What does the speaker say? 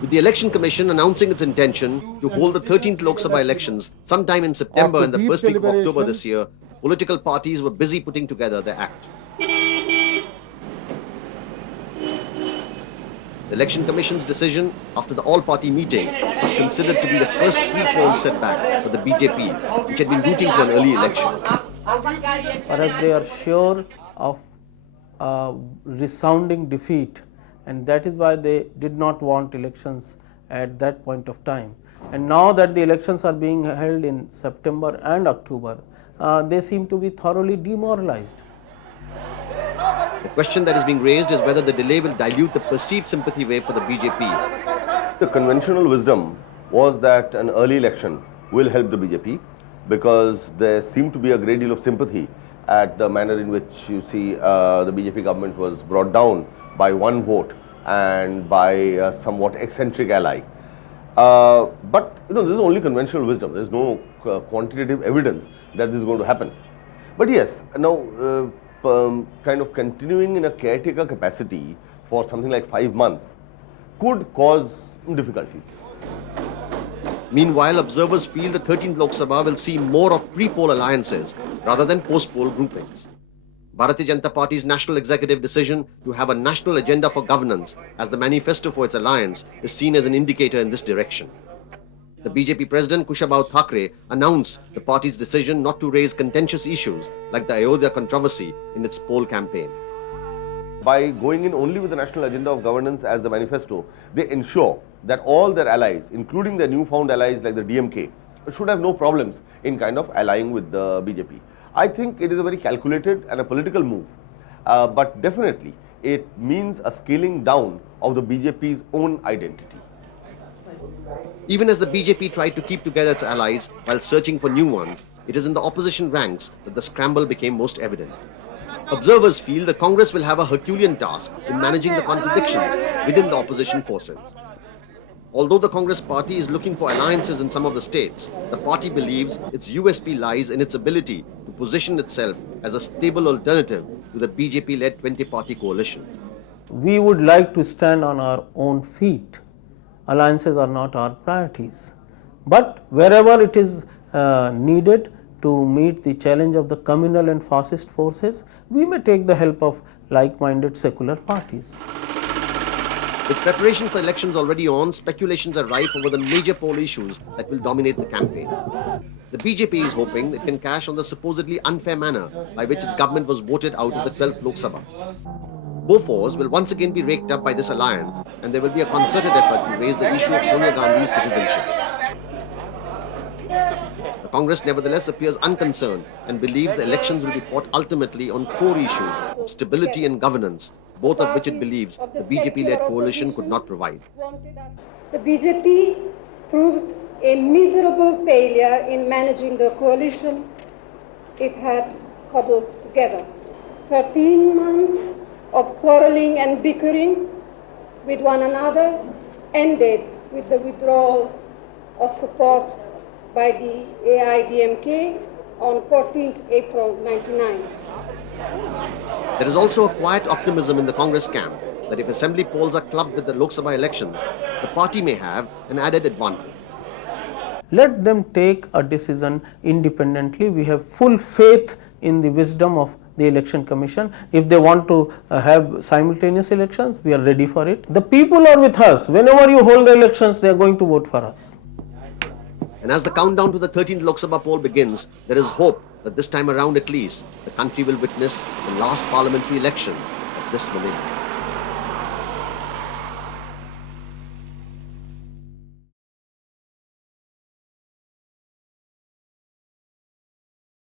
With the Election Commission announcing its intention to hold the 13th Lok Sabha elections sometime in September and the first week of October this year, political parties were busy putting together their act. The Election Commission's decision after the all-party meeting was considered to be the first pre-poll setback for the BJP, which had been rooting for an early election. Whereas they are sure of resounding defeat, and that is why they did not want elections at that point of time. And now that the elections are being held in September and October, they seem to be thoroughly demoralized. The question that is being raised is whether the delay will dilute the perceived sympathy wave for the BJP. The conventional wisdom was that an early election will help the BJP because there seemed to be a great deal of sympathy at the manner in which you see the BJP government was brought down by one vote and by a somewhat eccentric ally. But this is only conventional wisdom. There is no quantitative evidence that this is going to happen. But yes, now kind of continuing in a caretaker capacity for something like 5 months could cause difficulties. Meanwhile, observers feel the 13th Lok Sabha will see more of pre-poll alliances rather than post-poll groupings. Bharatiya Janata Party's national executive decision to have a national agenda for governance as the manifesto for its alliance is seen as an indicator in this direction. The BJP President Kushabhau Thackeray announced the party's decision not to raise contentious issues like the Ayodhya controversy in its poll campaign. By going in only with the national agenda of governance as the manifesto, they ensure that all their allies, including their newfound allies like the DMK, should have no problems in kind of allying with the BJP. I think it is a very calculated and a political move, but definitely it means a scaling down of the BJP's own identity. Even as the BJP tried to keep together its allies while searching for new ones, it is in the opposition ranks that the scramble became most evident. Observers feel the Congress will have a Herculean task in managing the contradictions within the opposition forces. Although the Congress party is looking for alliances in some of the states, the party believes its USP lies in its ability to position itself as a stable alternative to the BJP-led 20-party coalition. We would like to stand on our own feet. Alliances are not our priorities. But wherever it is needed to meet the challenge of the communal and fascist forces, we may take the help of like-minded secular parties. With preparation for elections already on, speculations are rife over the major poll issues that will dominate the campaign. The BJP is hoping it can cash on the supposedly unfair manner by which its government was voted out of the 12th Lok Sabha. Both fours will once again be raked up by this alliance, and there will be a concerted effort to raise the issue of Sonia Gandhi's citizenship. The Congress nevertheless appears unconcerned and believes the elections will be fought ultimately on core issues of stability and governance, both of which it believes the BJP-led coalition could not provide. The BJP proved a miserable failure in managing the coalition it had cobbled together. 13 months of quarreling and bickering with one another ended with the withdrawal of support by the AIDMK on 14th April 1999. There is also a quiet optimism in the Congress camp that if assembly polls are clubbed with the Lok Sabha elections, the party may have an added advantage. Let them take a decision independently. We have full faith in the wisdom of the Election Commission. If they want to have simultaneous elections, we are ready for it. The people are with us. Whenever you hold the elections, they are going to vote for us. And as the countdown to the 13th Lok Sabha poll begins, there is hope that this time around at least, the country will witness the last parliamentary election of this millennium.